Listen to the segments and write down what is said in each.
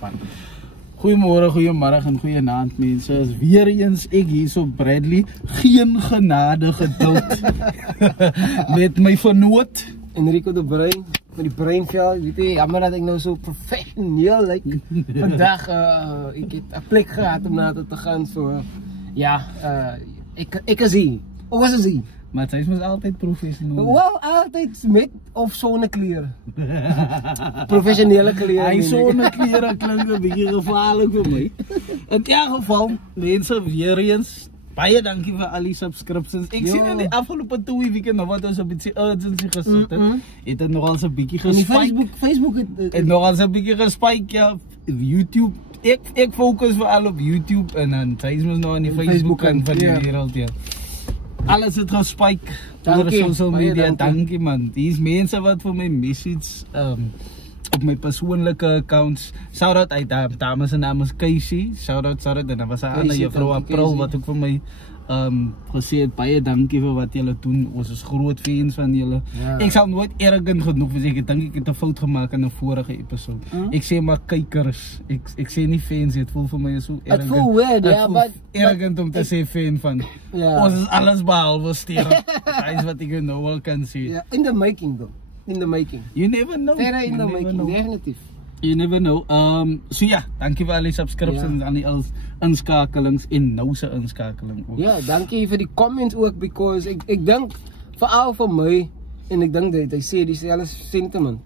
span. Goeiemorgen, goeiemiddag en goeienaand mense. Is weer eens ek hier so Bradley. Geen genade geduld. Met my vernoot Enrico de Bruin, met die Bruinvel. Weet jy, jammer dat ek nou so professioneel lyk. Vandag ek het 'n plek gehad om na toe te gaan, so ja, ek is hier. Of was hier? maar hy is altyd professioneel. Wel, altyd met of sonneklere. Professionele klere. Hy sonneklere klink 'n bietjie gevaarlik vir my. In elk geval, mense weer eens baie dankie vir al die subscriptions. Ek sien in die afgelope 2 weke nou wat ons 'n bietjie urgency gesit het. Het dit nogal 'n bietjie gespike. Facebook het nogal 'n bietjie gespike, ja. YouTube. Ek fokus veral op YouTube en dan hy is nou aan die Facebook en van die wêreld, ja. Alles het gespike oor social media. Dankie man. Dis mense wat vir my message op my persoonlike accounts. Shout out uit dames en dames Casey. Shout out en dan was 'n ander juffrou April wat ook vir my gesê het baie dankie vir wat julle doen. Ons is groot fans van julle. Ek sal nooit arrogant genoeg wees. Ek dink ek het 'n fout gemaak in 'n vorige episode. Ek sê maar kykers. Ek sê nie fans, dit voel vir my so arrogant. It voel weird, ja, but arrogant om te sê fan van. Ons is alles behalwe stier. Dit is wat ek nou wel kan sê. Ja, in the making though. In the making. You never know. Verder in the making, definitief. You never know. So ja, dankie vir al die subscriptions aan die inskakelings en nou se inskakeling ook. Ja, dankie vir die comments ook, because ek dink veral vir my en ek dink dit hy sê dieselfde sentiment.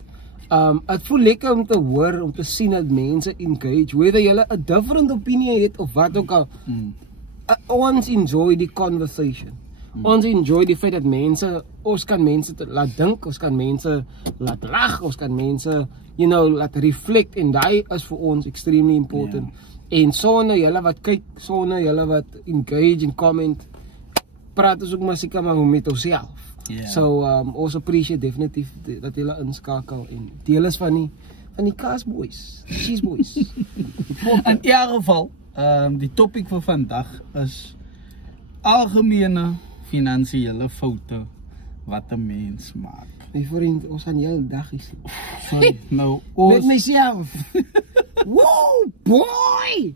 Het voel lekker om te hoor, om te sien dat mense engage, whether jy 'n different opinion het of wat ook al. Ons enjoy die conversation. Ons enjoy die feit dat ons kan mense laat dink, ons kan mense laat lag, ons kan mense, you know, laat reflect, en daai is vir ons extremely important. En sonder julle wat kyk, sonder julle wat engage en comment, praat ons ook maar seker maar met onsself. So ons appreciate definitief dat julle inskakel en deel is van die Cast Boys, Cheese Boys. In elk geval, die topic vir vandag is algemene finansiële foute wat 'n mens maak. My vriend, ons gaan jou daggies. Sorry, nou met myself. Wow, boy!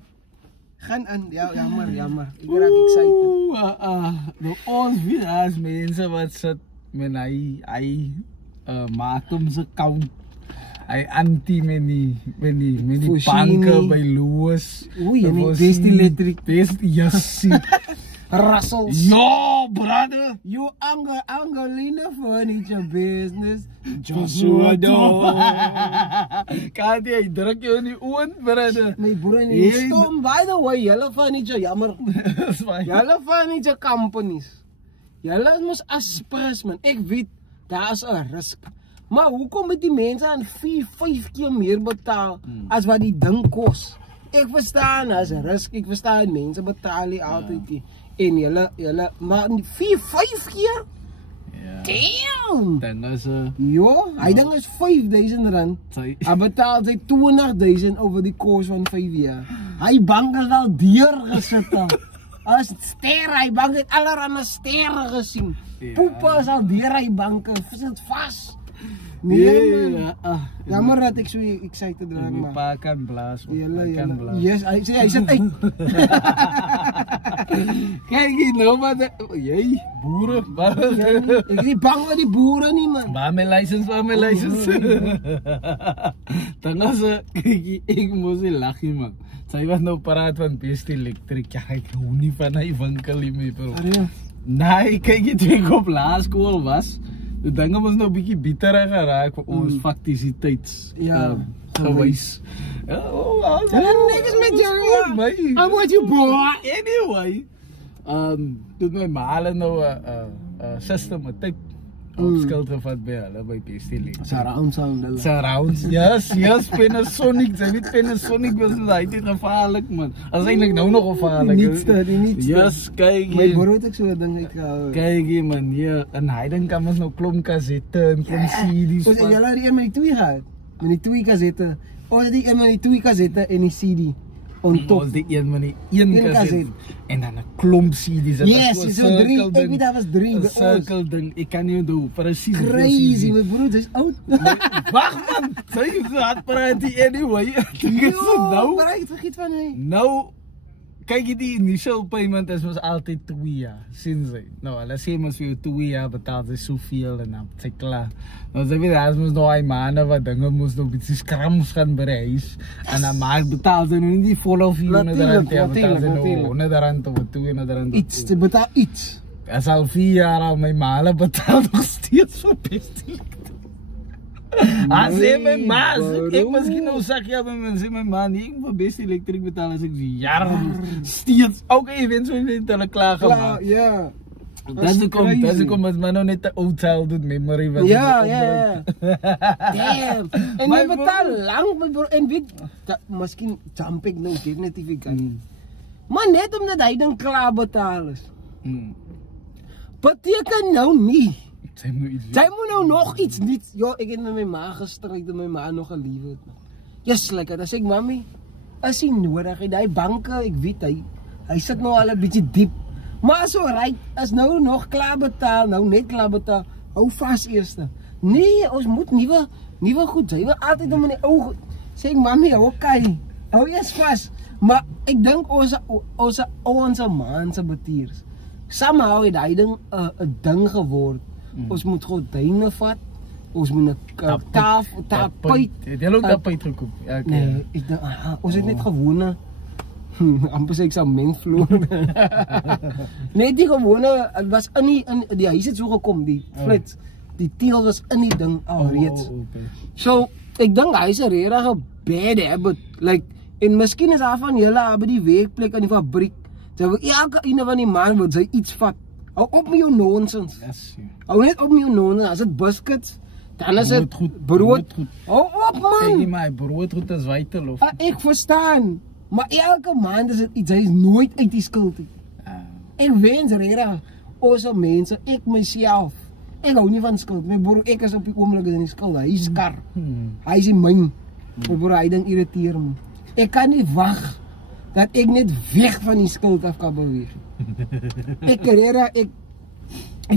Gaan aan, jammer. Ek raak excited. Nou ons weet as mense wat sit met hy maak hom se account. Hy anti met die banke by Loos. Oei, en die best electric. Yes. Russells. No, brother. You Angelina furniture business. Joshua do. Kan jy druk jou in die oond, brother? My broer nie stom. By the way, julle furniture, jammer. Julle furniture companies. Julle mos aspres man. Ek weet daar is 'n risk. Maar hoekom moet die mense aan 4-5 keer meer betaal as wat die ding kos? Ek verstaan as 'n risk. Ek verstaan mense betaal nie altyd. En julle maar 4-5 keer? Damn! Dan is hy ding is R5,000. Hy betaal sy 20,000 over die koers van 5 jaar. Hy bank is al deur gesit. As ster, hy bank het allerhande sterre gesien. Poepe is al deur hy banke, sit vas. Nee, jammer dat ek so excited raak maar. Pa kan blaas. Yes, hy sit uit. Kyk nou wat jy boere. Ek is bang vir die boere nie man. Waar my license? Dan as ek moes lag man. Sy was nou paraat van best electric. Ja, ek hou nie van hy winkel nie my bro. Nee, kyk jy toe ek op laerskool was. Die dinge was nou 'n bietjie bitterer geraak vir ons faktisiteits gewys. Niks met jou. I want you boy. Anyway, dit my maal nou 'n systematiek opskuld gevat by hulle by Pestily. Surrounds. Yes, Panasonic. Jy weet Panasonic was hy dit gevaarlik man. As eintlik nou nog gevaarlik. Niets. Yes, kyk. My broer het ek so 'n ding uitgehou. Kyk man, ja, en hy dink kan ons nou klomp kassette en klomp CD's. Ons het julle die een met die 2 gehad. Met die 2 kassette. Ons het die een met die 2 kassette en die CD. on top. Was die een kaset. En dan 'n klomp CD's. Yes, so 3. Ek weet dat was 3. 'n cirkel ding. Ek kan nie onthou presies. Crazy, my broer, dis oud. Wag man, sy het praat die anyway. Nou, maar ek vergeet van hy. Nou kyk die initial payment is mos altyd 2 jaar, sien sy. Nou, hulle sê mos vir jou 2 jaar betaal sy soveel en dan sy klaar. Nou sê vir as mos nou hy manne wat dinge mos nog bietjie skrams gaan by die huis en dan maar betaal sy nou nie die volle R400 ja, betaal sy nou R100 of R200. Iets, te betaal iets. As al 4 jaar al my maale betaal nog steeds vir beste. As my ma, ek miskien nou sê ja, my ma nie vir beste elektrik betaal as ek jare steeds. Okay, eventually net hulle klaar gemaak. Ja. Dis kom as my nou net 'n old childhood memory was. Ja. Damn. En jy betaal lank en weet miskien jump ek nou definitief ek kan. Maar net omdat hy dan klaar betaal is. Beteken nou nie Sy moet nou nog iets niet. Ja, ek het met my ma gestryd en my ma nog geliewe het. Yes, like dat. As ek mami, is hy nodig. Die banke, ek weet hy sit nou al 'n bietjie diep. Maar so right, as nou nog klaar betaal, nou net klaar betaal. Hou vas eerste. Nee, ons moet nuwe goed. Jy wil altyd om in die ou. Sê ek mami, okay. Hou eers vas. Maar ek dink ons ouens man se betiers. Somehow het hy ding 'n ding geword. Ons moet gordyne vat. Ons moet 'n tapuit. Het jy ook tapuit gekoop? Ja, okay. Nee, ek dink ons het net gewone amper sê ek sal menvloer. Net die gewone, het was in die huis het so gekom, die flits. Die teels was in die ding alreeds. Okay. So, ek dink hy is 'n regtige bad habit. Like, en miskien is daar van julle by die werkplek in die fabriek. Jy wil elke ene van die man wat sy iets vat. Hou op met jou nonsens. Yes, hou net op met jou nonsens. As dit biscuits, dan is dit brood. Hou op man. Kyk my broodgoed is wytelof. Ek verstaan. Maar elke maand is dit iets, hy is nooit uit die skuld nie. Ek wens regtig ons mense, ek myself. Ek hou nie van skuld. My broer, ek is op die oomblik in die skuld. Hy is skar. Hy is in myn. My broer, hy ding irriteer my. Ek kan nie wag dat ek net weg van die skuld af kan beweeg. Ek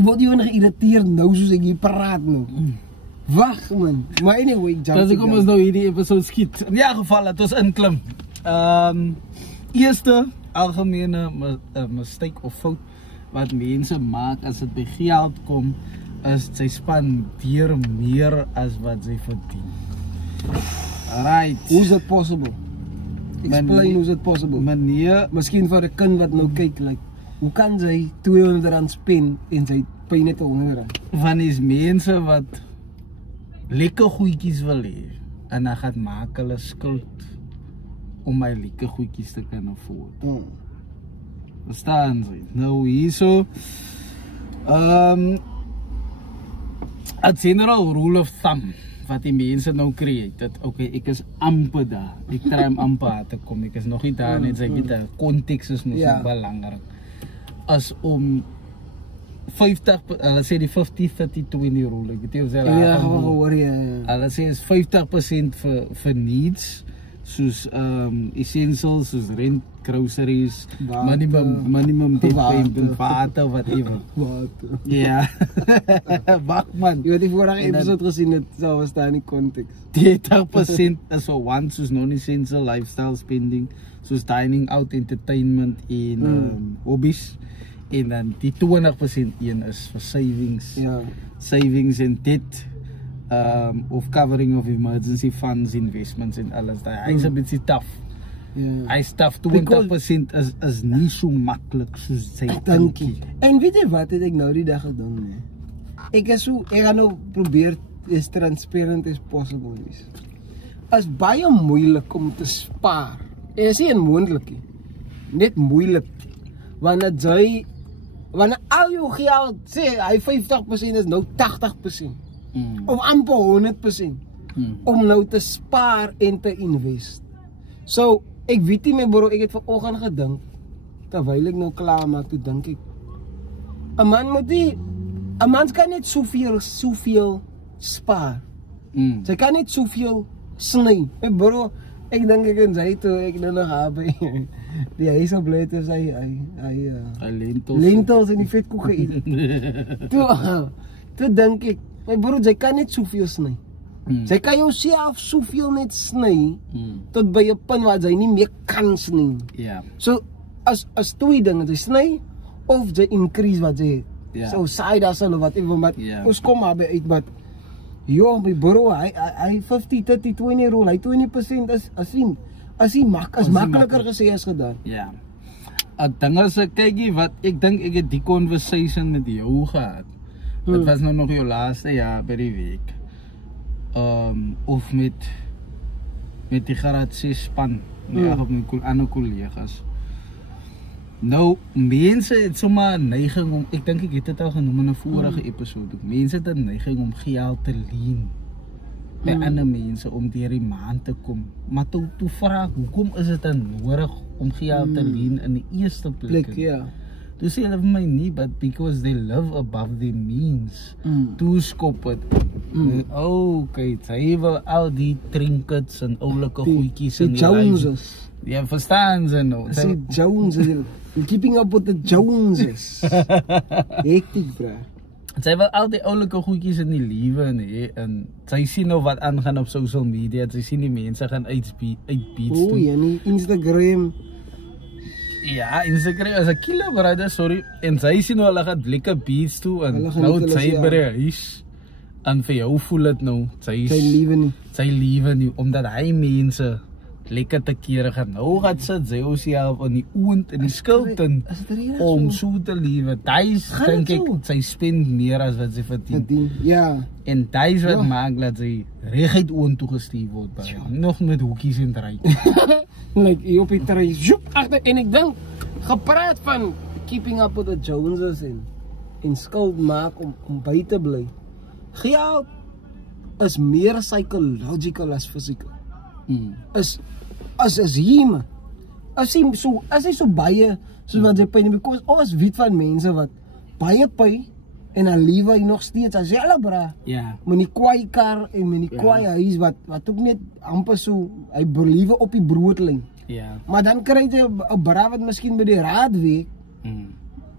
word nie geïrriteerd nou soos ek hier praat nou. Wag man. Maar anyway, dis kom ons nou hierdie episode skiet. In elk geval dat ons inklim. Eerste algemene mistake of fout wat mense maak as dit by geld kom, is sy spandeer meer as wat sy verdien. Right. Hoe is dit possible? Explain hoe is dit possible? Meneer, miskien vir 'n kind wat nou kyk, like, hoe kan sy R200 spend en sy pay net R100? Van die mense wat lekker goedjies wil hê en dan gaan maak hulle skuld om my lekker goedjies te kan afford. Verstaan jy? Nou hierso a general rule of thumb wat die mense nou create, dat okay, ek is amper daar. Ek try om amper te kom. Ek is nog nie daar net, ek weet die konteks is mos belangrik. As om 50, hulle sê die 50-30-20 rule. Ek weet nie of jy hulle sê is 50% vir needs, soos essentials, soos rent, groceries, minimum debt payment, water, whatever. Ja. Wag man. Jy het die vorige episode gesien, het sou verstaan die konteks. 30% is vir one, soos non-essential lifestyle spending, soos dining out, entertainment en hobbies. En dan die 20% een is vir savings. Savings en debt. Of covering of emergency funds, investments en alles daar. Hy is 'n bietjie tough. Hy is tough. 20% is nie so maklik soos sy dink. En weet jy wat het ek nou die dag gedoen, nee? Ek gaan nou probeer as transparant as possible wees. Is baie moeilik om te spaar. Is nie onmoontlik nie. Net moeilik. Wanneer al jou geld sê hy 50% is nou 80%. Of amper 100% om nou te spaar en te invest. So, ek weet nie my bro, ek het vanoggend gedink, terwyl ek nou klaar maak, toe dink ek, 'n man kan net soveel spaar. Sy kan net soveel sny. My bro, Ek dink ek en sy toe, ek nou nog happy. Die huis op bly toe sy lentels en die vetkoek geëet. Toe dink ek, my broer, sy kan net soveel sny. Sy kan jouself soveel net sny tot by 'n punt waar sy nie meer kan sny. Ja. So as twee dinge, sy sny of sy increase wat sy het. Ja. So side hustle of whatever, maar ons kom maar by uit wat my broer, hy 50, 30, 20 rol, hy 20% as makliker gesê as gedaan. Ja. Ding is, kykie, wat ek dink ek het die conversation met jou gehad. Dit was nou nog jou laaste jaar by die week. Of met die graad 6 span, of met ander collega's. Nou, mense het sommer 'n neiging om, ek dink ek het dit al genoem in 'n vorige episode, mense het 'n neiging om geld te leen by ander mense om deur die maand te kom. Maar toe vra ek, hoekom is dit dan nodig om geld te leen in die eerste plek? Ja. Toe sê hulle vir my nie, but because they live above their means. Toe skop het. Okay, sy wil al die trinkets en oulike goedjies in die Joneses. Ja, verstaan ze nou. Sy Joneses, keeping up with the Joneses. Hektiek, bro. Sy wil al die oulike goedjies in die lewe en sy sien nou wat aangaan op social media, sy sien die mense gaan uit beats toe. Ja, nie Instagram. Ja, Instagram is 'n killer, brother, sorry. En sy sien nou hulle gaan lekker beats toe en nou sy by die huis. En vir jou voel dit nou, sy liewe nie, omdat hy mense lekker te kere gaan. Nou gaat sit sy jouself in die oond in die skuld in om so te liewe. Dies dink ek, sy spend meer as wat sy verdien. Ja. En dies wat maak dat sy reguit oond toe gestuur word. Nog met hoekies en draai. Like, hier op die trein, zoep, achter, en ek dink, gepraat van keeping up with the Joneses en skuld maak om by te bly. Geld is meer psychological as physical. As hiem, as hy so baie, soos wat sy pyn, because ons weet van mense wat baie pyn, en dan lewe hy nog steeds as jylle, bra. Ja. Met die kwaai kar en met die kwaai huis, wat ook net amper so, hy lewe op die broodlijn. Ja. Maar dan krijg jy 'n bra wat miskien by die raad week,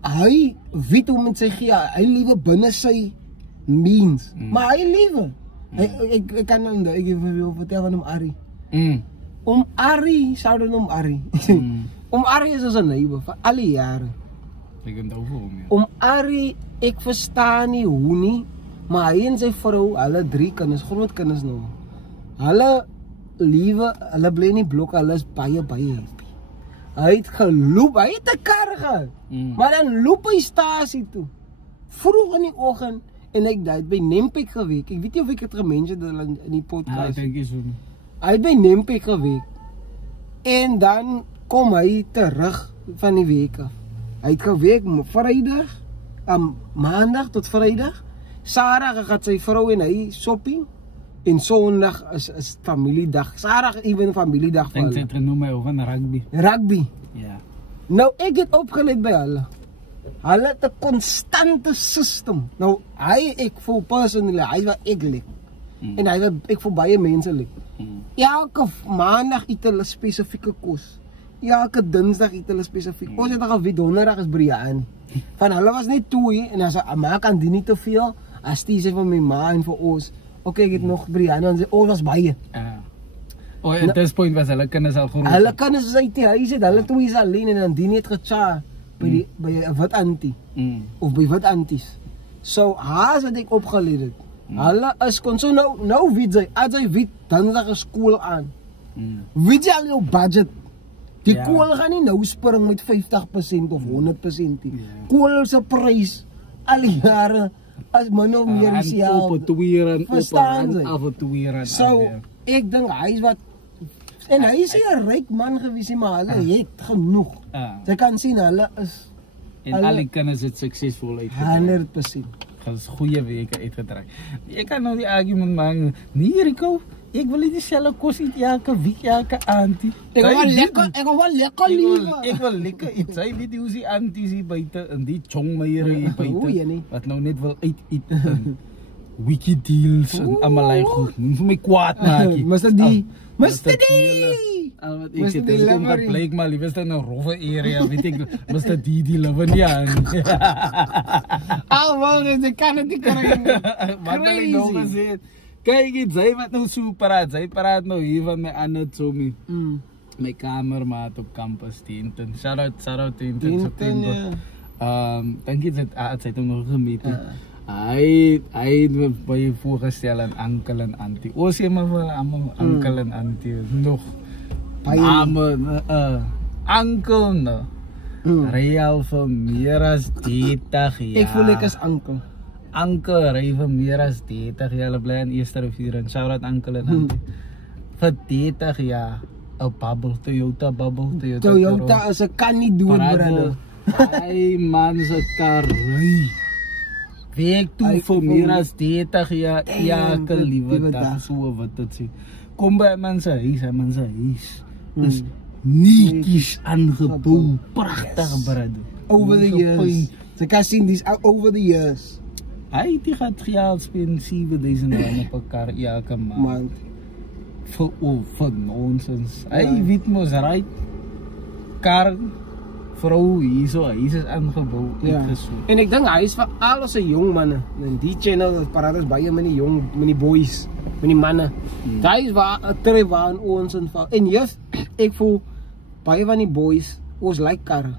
hy weet hoe met sy gee, hy lewe binne sy means, maar hy lewe. Ek kan nou, ek vertel van Ari. Ari, sou dan Ari. Ari is as 'n neighbor vir al die jare. Ek kan daaroor hom. Ari, ek verstaan nie hoe nie, maar hy en sy vrou, hulle 3 kinders, groot kinders nou. Hulle lewe, hulle bly in die blok, hulle is baie happy. Hy het geloop, hy het 'n kar gehad, maar dan loop hy stasie toe, vroeg in die oggend, en hy het by Nempek geweek. Ek weet nie of ek het gemention dat in die podcast. Hy het by Nempek geweek, en dan kom hy terug van die week af. Hy het geweek Vrydag, Maandag tot Vrydag. Saterdag gaan sy vrou en hy shopping. En Sondag is familiedag. Saterdag even familiedag vir hulle. Ek het genoem my van rugby. Rugby. Ja. Nou ek het opgelet by hulle. Hulle het 'n konstante system. Nou ek voel personally, hy wat ek lik. En hy wat ek voel baie mense lik. Elke Maandag eet hulle spesifieke kos. Elke Dinsdag eet hulle spesifiek. Ons het al geweet Donderdag is biryani. Van hulle was net 2 en as ma kan die nie te veel. As die sê van my ma en vir ons, okay, ek het nog biryani en ons was baie. At this point was hulle kinders al groot. Hulle kinders is uit die huis het, hulle 2 is alleen en dan die net getsa by 'n wit auntie of by wit aunties. So haas wat ek opgeleer het. Hulle is kon so nou weet sy, as hy weet Dinsdag is skool aan. Weet jy al jou budget? Die kool gaan nie nou spring met 50% of 100% nie. Kool se prys al die jare as min of meer dieselfde. Op 2 en Verstaan jy? op 2 en So ek dink hy is wat, en hy is 'n ryk man gewees, maar hulle het genoeg. Jy kan sien hulle is en al die kinders het suksesvol uitgedraai. 100%. Dit is goeie weke uitgedraai. Ek kan nou die argument maak, nee Rico, ek wil nie dieselfde kos eet elke week, elke auntie. Ek wil lekker liewe. Ek wil lekker eet. Sy weet hoe die aunties hier buite in die chongmeier hier buite, wat nou net wil uit eet. wiki deals en amalai goed. Vir my kwaad maak. Mr. D. Mr. D. Al wat ek sê, dis kom dat blyk maar liefst in 'n rowwe area, weet ek, Mr. D die lewe nie aan. Almal jy kan dit nie kry. Wat wil ek nou gesê? Kyk dit, sy wat nou so praat, sy praat nou hier van my ander Tommy. My kamermaat op campus Tinten. Shout out Tinten September. Dankie dat sy het hom nog gemeet. Hy het baie voorgestel aan uncle en auntie. Ons sê maar vir almal uncle en auntie nog. Name uncle no. Real vir meer as 30 jaar. Ek voel ek is uncle. Uncle ry vir meer as 30 jaar. Hulle bly in Eerste Rivier en shout out uncle en auntie. Vir 30 jaar. 'n bubble, Toyota is 'n kan nie dood brande. Hy man se kar ry. Week toe vir meer as 30 jaar. Ja, ke liewe dag so wat dit sê. Kom by man se huis. Is netjies aangebou. Pragtig brande. Over the years. Jy kan sien dis over the years. Hy het gehad geld spend 7000 rand op 'n kar elke maand. For nonsense. Hy weet mos right. Kar vrou hierso, hy's aangebou uitgesoek. En ek dink hy is vir al ons jong manne. In die channel praat ons baie met die boys, met die manne. Daai is waar 'n trip waar ons in val. En yes, ek voel baie van die boys, ons like karre.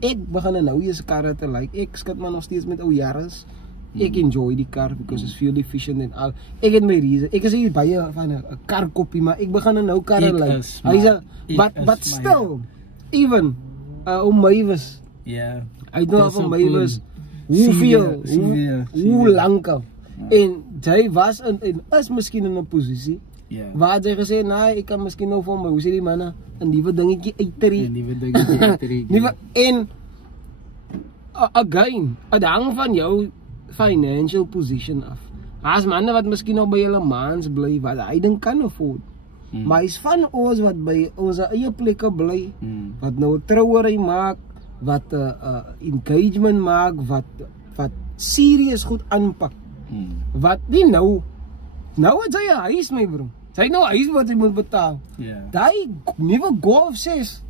Ek begin nou eers karre te like. Ek skat maar nog steeds met ou Yaris. Ek enjoy die kar because it's fuel efficient en al. Ek het my reason. Ek is hier baie van 'n karkoppie, maar ek begin nou karre like. Hy's but still even Mavis. Ja. I don't have Mavis. Hoe lank al. En jy was in is miskien in 'n posisie. Ja. Waar jy gesê, "Nee, ek kan miskien nou vir my, hoe sê die manne, 'n nuwe dingetjie uittree." 'n nuwe dingetjie uittree. En again, dit hang van jou financial position af. As manne wat miskien nog by hulle maans bly wat hy dink kan afford. Maar hy's van ons wat by ons eie plekke bly, wat nou 'n trouery maak, wat 'n engagement maak, wat serious goed aanpak. Wat nie nou het hy 'n huis, my bro. Hy nou 'n huis wat hy moet betaal. Daai nuwe Golf 6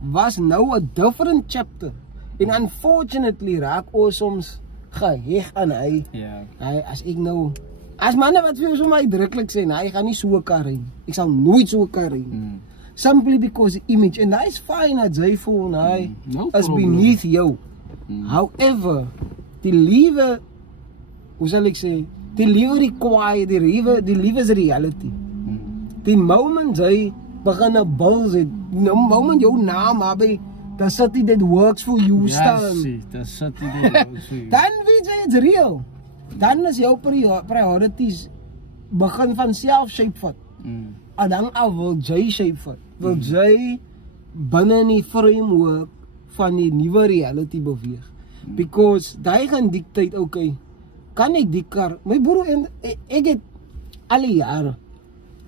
was nou 'n different chapter. En unfortunately raak ons soms geheg aan hy. Hy as ek nou as manne wat vir so my uitdruklik sê, hy gaan nie so 'n kar ry. Ek sal nooit so 'n kar ry. Simply because the image, and that is fine as hy voel hy is beneath jou. However, die liewe, hoe sal ek sê, die liewe require, die liewe is reality. Die moment hy begin 'n bills het, the moment jou naam by the city that works for you staan. The city that works for you. Dan weet jy it's real. Dan is jou priorities begin van self shape vat. En dan wil jy shape vat. Wil jy binne die framework van die nuwe reality beweeg. Because daai gaan dictate, okay, kan ek die kar, my broer en ek het alle jare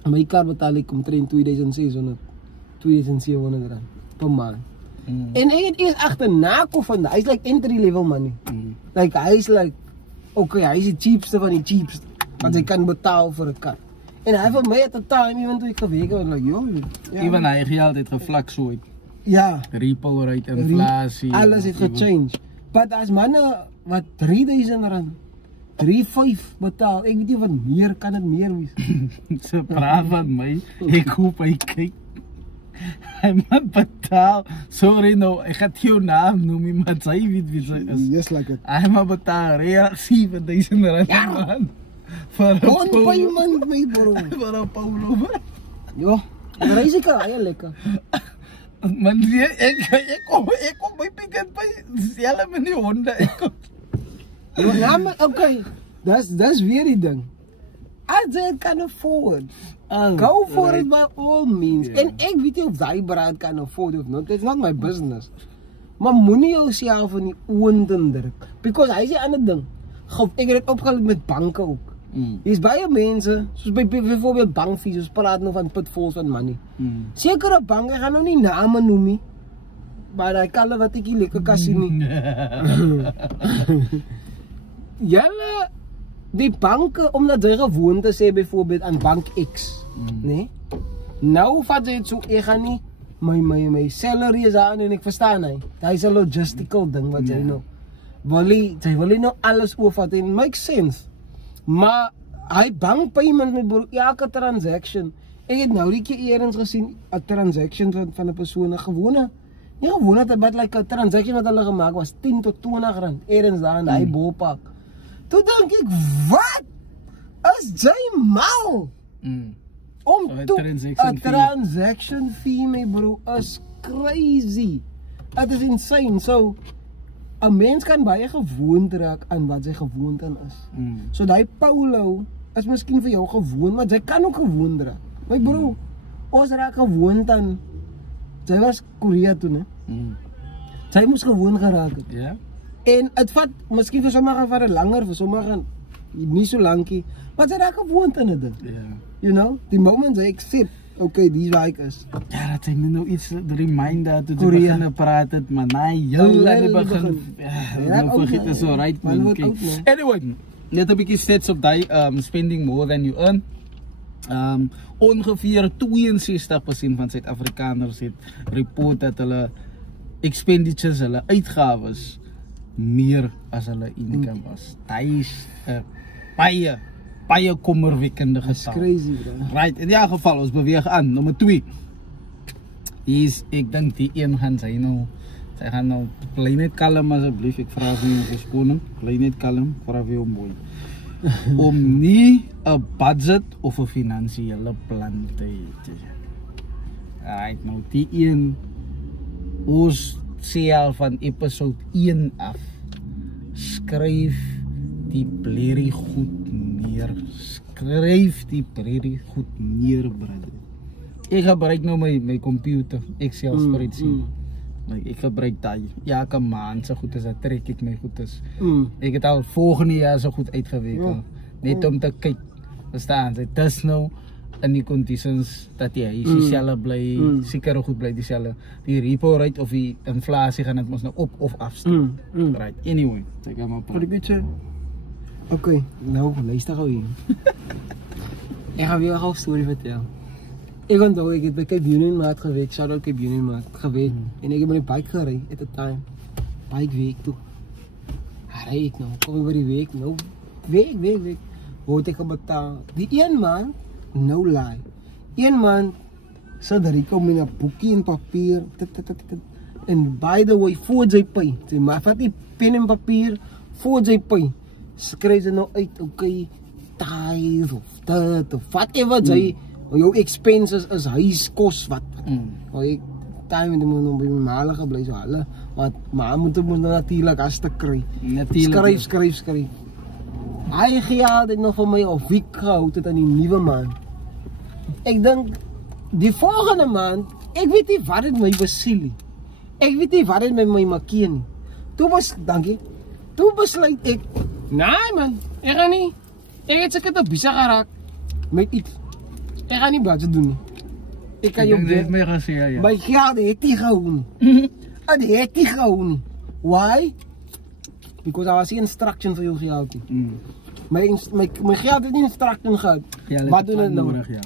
my kar betaal ek omtrent 2600, 2700 rand per maand. En ek het eers agterna kom van, hy's like entry level money. Like hy's like, okay, hy's die cheapste van die cheapste wat hy kan betaal vir 'n kar. En hy vir my at the time, even toe ek gewerk het, like, yo, even hy geld het gefluctuate. Ja. Ripple rate, inflasie. Alles het gechange. But as manne wat 3000 rand, 3,5 betaal, ek weet nie wat meer kan dit meer wees. So praat van my, ek hoop hy kyk. Hy moet betaal, sorry nou, ek gaan jou naam noem, maar sy weet wie sy is. Yes, like it. Hy moet betaal, 7,000 rand man. Down payment, my bro. Voor 'n Paulo. Jo, en reis ek al lekker. Man, ek kom by Pick n Pay, selfs met die honde, ek kom. Ja, maar okay, that's weer die ding. As jy kan afford, go for it by all means. En ek weet nie of die braad kan afford of not, it's not my business. Maar moenie jouself in die oond druk. Because hy sê 'n ander ding. Ek het dit opgeleer met banke ook. Hier's baie mense, soos byvoorbeeld bankfees, ons praat nou van pitfalls van money. Sekere banke gaan nou nie name noem nie. Maar daai kalle wat ek hier lekker kan sien nie. Julle die banke, omdat jy gewoonte sê byvoorbeeld aan bank X, nee? Nou vat jy het so, ek gaan nie, my salary is aan en ek verstaan hy. Dit is 'n logistical ding wat jy nou. Jy wil nie nou alles oorvat en make sense. Maar hy bank payment met bro, elke transaction. Ek het nou die keer eerens gesien 'n transaction van 'n persoon, 'n gewone. Nie gewone dit wat like 'n transaction wat hulle gemaak was 10 tot 20 rand eerens daar in hy ballpark. Toe dink ek, wat? Is jy mal? Om so, a transaction fee, my bro, is crazy. It is insane. So, 'n mens kan baie gewoond raak aan wat sy gewoond aan is. So, die Paulo is miskien vir jou gewoon, maar jy kan ook gewoond raak. My bro, ons raak gewoond aan, sy was Korea toe, ne? Sy moes gewoon geraak het. Ja. En het vat, miskien vir sommige van langer, vir sommige nie so lankie, maar sy raak gewoond aan dit. Ja. You know, die moment jy accept, okay, die is waar ek is. Ja, dat hy my nou iets reminder toe jy begin praat het, maar nee, heel aan die begin. Nou vergeet het so right man. Anyway, net 'n bietjie stats op die spending more than you earn. Ongeveer 62% van Suid-Afrikaners het report dat hulle expenditures, hulle uitgawes meer as hulle income was. Dit is baie kommerwekkende getal. That's crazy, bro. Right, in die geval, ons beweeg aan. Nommer 2 is, ek dink die een gaan sy nou, sy gaan nou, bly net kalm asseblief, ek vraag nie om verskoning, bly net kalm, vraag vir jou mooi. Om nie 'n budget of 'n finansiële plan te hê. Right, nou die een, ons sê al van episode 1 af, skryf die blerrie goed neer. Skryf die blerrie goed neer, brother. Ek gebruik nou my computer, Excel spreadsheet. Like, ek gebruik daai. Elke maand so goed as dat trek ek my goed is. Ek het al volgende jaar so goed uitgewerk. Net om te kyk. Verstaan, dit is nou in die conditions dat jy dieselfde bly, seker goed bly dieselfde. Die repo rate of die inflasie gaan dit mos nou op of afstaan. Right. Anyway, ek gaan maar. Wat ek weet sê. Okay, nou luister gou hier. Ek gaan weer 'n storie vertel. Ek onthou ek het by Cape Union Mart gewerk, shout out Cape Union Mart gewerk en ek het met die bike gery at the time. Bike week toe. Ry ek nou, kom ek by die week nou. Week. Wat ek betaal. Die een man, no lie. Een man sê dat ek kom in 'n boekie en papier. En by the way, voor jy pay. Sy maar vat die pen en papier voor jy pay. Skryf jy nou uit, okay, tithe of dit of whatever jy jou expenses is huiskos wat. Okay, time moet nog by my maal gebly so hulle, maar moet natuurlik as te kry. Skryf. Hy geld het nog vir my op week gehou tot aan die nuwe maand. Ek dink die volgende maand, ek weet nie wat dit my besiel nie. Ek weet nie wat dit met my makkie nie. Toe besluit ek, nee man, ek gaan nie. Ek het seker te besig geraak met iets. Ek gaan nie budget doen nie. Ek kan jou dit my gesê ja. My geld het nie gehou nie. Dit het nie gehou nie. Why? Because I was die instruction vir jou geld nie. My geld het nie instruction gehad. Wat doen dit nou? Ja.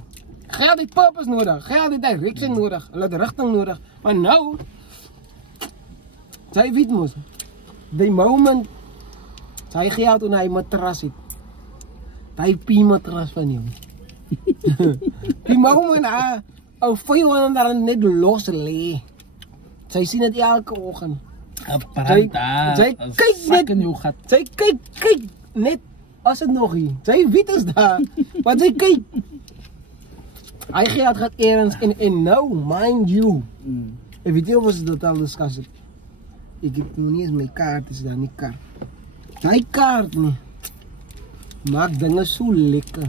Geld het purpose nodig. Geld het direction nodig. Hulle het rigting nodig. Maar nou, sy weet mos, die moment, sy geld en hy matras het. Die P-matras van jou. Die moment, ou vyand daar net los lê. Sy sien dit elke oggend. Sy kyk net in jou gat. Sy kyk net as dit nog hier. Sy weet is daar. Want sy kyk. Hy geld gaan ergens en nou, mind you. Ek weet nie of ons dit al discuss het. Ek het nog nie eens my kaart, is daar nie kaart. Die kaart nie. Maak dinge so lekker.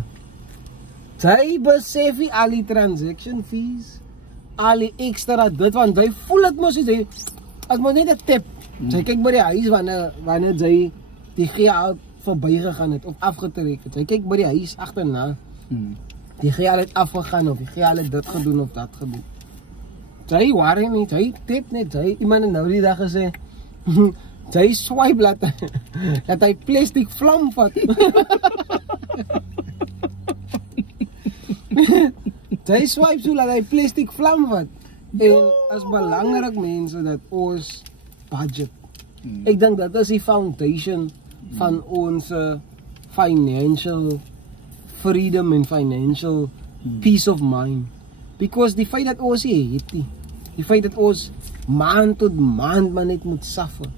Sy besef nie al die transaction fees, al die extra dit, want sy voel het mos, sy het mos net 'n tip. Sy kyk by die huis wanneer sy die geld verby gegaan het, of afgetrek het. Sy kyk by die huis agterna. Die geld het afgegaan, of die geld het dit gedoen, of dat gedoen. Sy worry nie, sy tip net, sy iemand het nou die dag gesê, Sy swipe laat hy plastic vlam vat. Sy swipe so laat hy plastic vlam vat. En is belangrik mense dat ons budget. Ek dink dat is die foundation van ons financial freedom en financial peace of mind. Because die feit dat ons het die feit dat ons maand tot maand maar net moet suffer,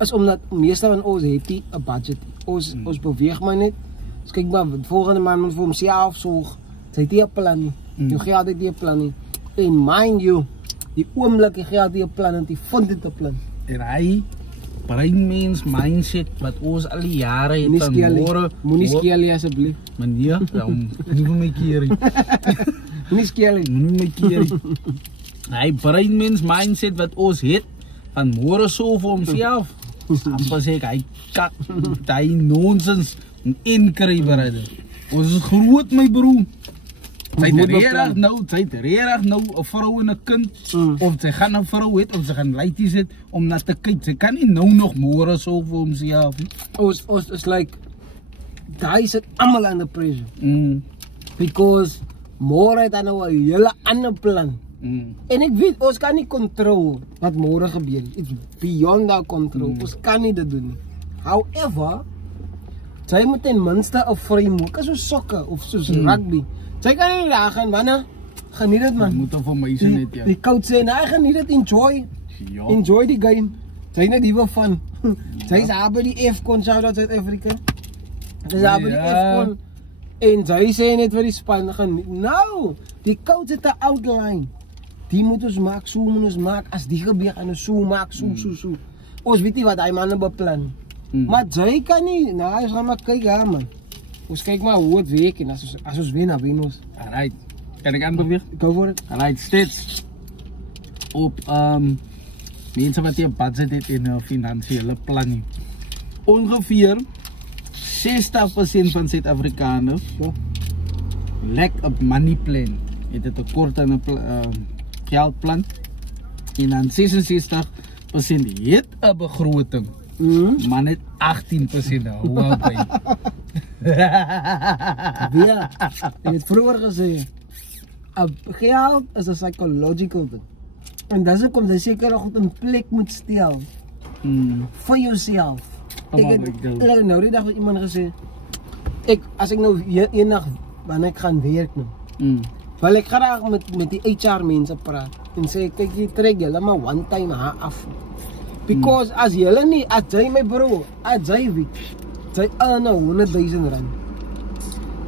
is omdat meeste van ons het 'n budget. Ons beweeg maar net. Dus kyk maar, volgende maand moet vir homself sorg. Sy het nie 'n plan nie. Jou geld het nie 'n plan nie. En mind you, die oomblik jy geld nie 'n plan en jy vind dit 'n plan. En hy breinmens mindset wat ons al die jare het van môre. Moenie skel asseblief. Meneer, nie vir my keer nie. Moenie skel nie. Moenie my keer nie. Hy breinmens mindset wat ons het van môre so vir homself. Amper sê ek, hy nonsens en kry brother. Ons is groot my broer. Sy het regtig nou 'n vrou en 'n kind, of sy gaan 'n vrou het, of sy gaan laities het, om na te kyk. Sy kan nie nou nog môre so vir homself nie. Ons is like, daai sit almal under pressure. Because môre het dan nou 'n hele ander plan. En ek weet, ons kan nie control wat môre gebeur. It's beyond our control. Ons kan nie dit doen nie. However, sy moet ten minste 'n framework, soos sokker of soos rugby. Sy kan nie daar gaan, manne, geniet dit man. Moet vir my sê net ja. Die coach sê, nee, geniet dit, enjoy. Ja. Enjoy die game. Sy net hiewe van. Sy is daar by die F-con, shout out Suid-Afrika. Sy is daar by die F-con. En sy sê net vir die span, geniet. Nou, die coach het 'n outline. Die moet ons maak, so moet ons maak. As die gebeur gaan ons so maak, so. Ons weet nie wat hy manne beplan. Maar sy kan nie, nou ons gaan maar kyk haar man. Ons kyk maar hoe het werk en as ons wen, dan wen ons. Alright, kan ek aanbeweeg? Go for it. Alright, steeds op mense wat 'n budget het en 'n finansiële plan nie. Ongeveer 60% van Suid-Afrikaners lack a money plan. Het 'n tekort aan 'n geldplan. En dan 66% het 'n begroting. Maar net 18% hou by. Ja, ek het vroeër gesê, geld is 'n psychological ding. En dis hoekom jy seker goed in plek moet stel vir jouself. Ek het nou die dag met iemand gesê, as ek nou eendag wanneer ek gaan werk nou, wil ek graag met die HR mense praat en sê, kyk jy trek julle maar one time af. Because as julle nie, as jy my bro, as jy weet, sy earn 100,000 rand.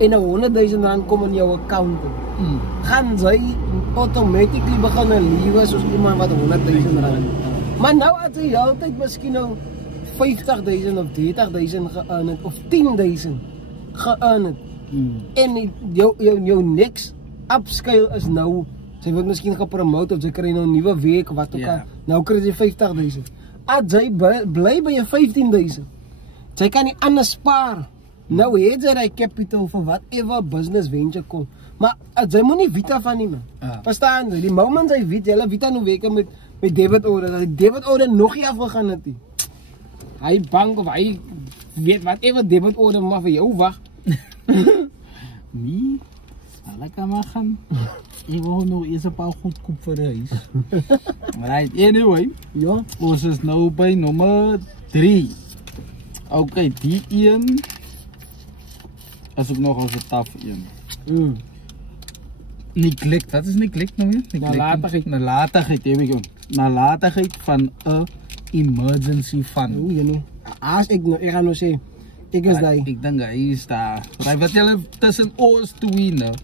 En 100,000 rand kom in jou account. Gaan sy automatically begin lewe soos iemand wat 100,000 rand. Maar nou as jy altyd miskien nou 50,000 of 30,000 geëarn het, of 10,000 geëarn het. En jou next upscale is nou, sy word miskien gepromote of sy kry nou 'n nuwe week wat ook al. Nou kry sy 50,000. As jy bly by jou 15,000. Sy kan nie anders spaar. Nou het sy die capital vir whatever business venture kom. Maar sy moet nie weet van nie man. Verstaan jy? Die moment sy weet, jy weet aan hoe weke met debit order, die debit order nog nie afgegaan het nie. Hy bank of hy weet whatever debit order maar vir jou wag. Nee, lekker maar gaan. Ek wil nou eers 'n paar goed koop vir die huis. Right, anyway, ja, ons is nou by nommer 3. Okay, die een is ook nog als 'n taf een. Neglect, wat is neglect nou weer? Nalatigheid, heb ik ook. Nalatigheid van 'n emergency fund. O, jy nie. As ek gaan nou sê, ek is daai. Ek dink hy is daar. Hy wat julle tussen ons twee nou,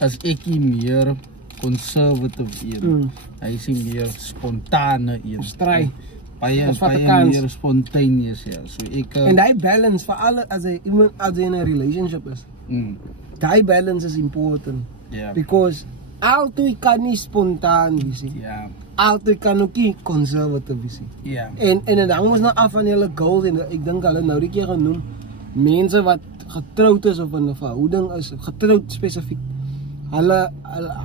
as ek meer conservative een. Hy is meer spontane een. Stry. Baie meer spontaneous, ja. So ek en die balance vir alle as jy in 'n relationship is. Die balance is important. Yeah. Because altyd kan nie spontaan wees nie. Ja. Altyd kan ook nie conservative wees nie. Ja. En dit hang ons nou af van hulle goals en ek dink hulle nou die keer genoem mense wat getroud is of in 'n verhouding is, getroud spesifiek. Hulle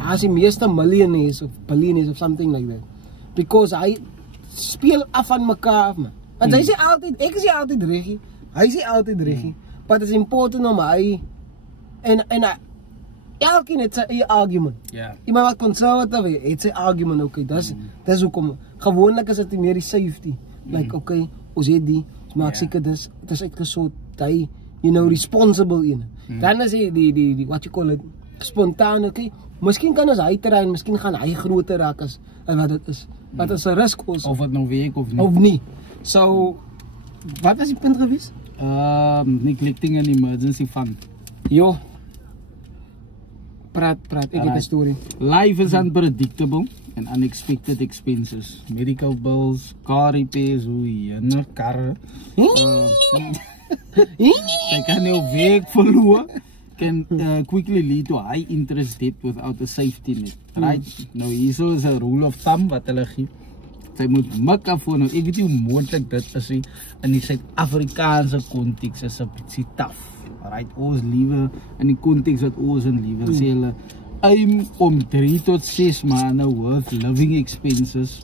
as die meeste millionaires of billionaires of something like that. Because hy speel af van mekaar af man. Want hy sê altyd, ek sê altyd reggie, hy sê altyd reggie, but it's important om hy, en elkeen het sy eie argument. Iemand wat conservative het sy argument, okay, dis hoekom, gewoonlik is dit meer die safety, like, okay, ons het die, ons maak seker dis uitgesort, hy, you know, responsible in. Dan is die what you call it, spontaan, okay, miskien kan ons hy terrein, miskien gaan hy groter raak as wat dit is. Wat is 'n risk also. Of het nou werk of nie. Of nie. So, wat was die punt gewees? Neglecting an emergency fund. Jo. Praat, ek het 'n storie. Life is unpredictable and unexpected expenses. Medical bills, car repairs, karre. Jy kan jou werk verloor. Can quickly lead to high interest debt without a safety net. Right? Nou hierso is 'n rule of thumb wat hulle gee. Jy moet mik af voor nou. Ek weet nie hoe moontlik dit is in die Suid-Afrikaanse konteks is 'n bietjie taaf. Right? Ons liewe in die konteks wat ons in liewe sê hulle aim om 3 tot 6 maande worth living expenses